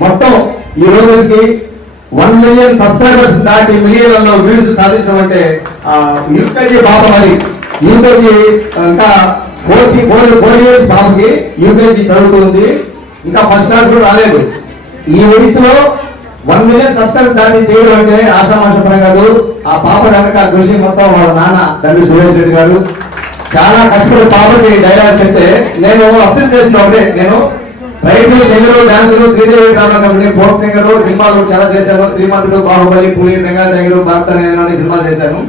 మొత్తం ఈ రోజుకి 1 మిలియన్ సబ్స్క్రైబర్స్ దాటి మిలియన్లలో వ్యూస్ సాధించమంటే యూకేజీ పాప మరి యూకేజీ ఇంకా 4 ఇయర్స్ పాపకి యూకేజీ చదువుతుంది, ఇంకా ఫస్ట్ క్లాస్ కూడా రాలేదు. ఈ వయసులో 1 మిలియన్ సబ్స్క్రైబర్ దాటి చేయడం అంటే ఆషామాషపరం కాదు. ఆ పాప కనుక కృషి మొత్తం వాళ్ళ నాన్న తండ్రి సురేష్ రెడ్డి గారు చాలా కష్టపడి పాపకి డైలాగ్ చెప్తే నేను అబ్జర్వ్ చేసిన ఒకటే, నేను రైతు సింగరు డాన్సులు Sridevi drama company folk singer సినిమాలు చాలా చేశాను. శ్రీమంతుడు, బాహుబలి, పులి, రంగాదేగుడు, భర్త అనే సినిమాలు చేశాను.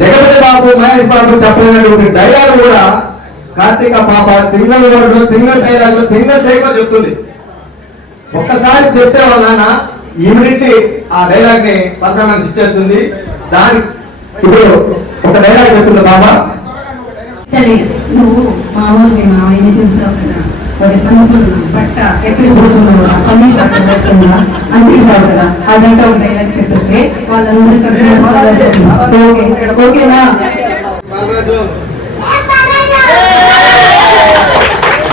జగపతి బాబు, మహేష్ బాబు చెప్పలేనటువంటి డైలాగ్ కూడా కార్తీక పాప single word single dialogue single take లో చెప్తుంది. ఒక్కసారి చెప్తే వాళ్ళ నాన్న ఇమీడియట్లీ ఆ డైలాగ్ ని పర్ఫార్మెన్స్ ఇచ్చేస్తుంది. దాని ఇప్పుడు ఒక డైలాగ్ చెప్తుంది బాబా. నువ్వు మా ఊరు మీ మామయ్యని చూస్తావు కదా, వాడి సంవత్సరం బట్ట ఎక్కడికి పోతున్నావు అన్ని పట్టుందా అంటావు కదా, అదంతా ఒక డైలాగ్ చెప్పేస్తే వాళ్ళందరూ ఓకేనా?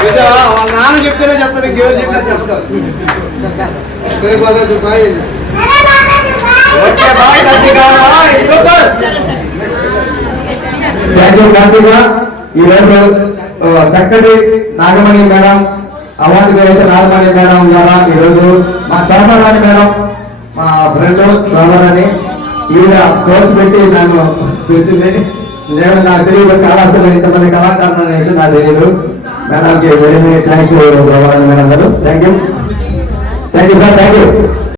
వాళ్ళ నాన్న చెప్తేనే చెప్తాను, ఇంకేదో చెప్పినా చెప్తాను. ఈరోజు చక్కటి నాగమణి మేడం అవార్డు అయితే నాగమణి మేడం ద్వారా ఈరోజు మా శోభరాణి మేడం మా ఫ్రెండ్ శోభరాణి ఈవిడ కోర్సు పెట్టి నన్ను పిలిచింది. నేను నాకు తెలియదు కళాశాల ఇంతమంది కళాకారులు అనే విషయం నాకు తెలియదు. మేడంకి very very thanks Shobharani madam గారు. Thank you sir, thank you.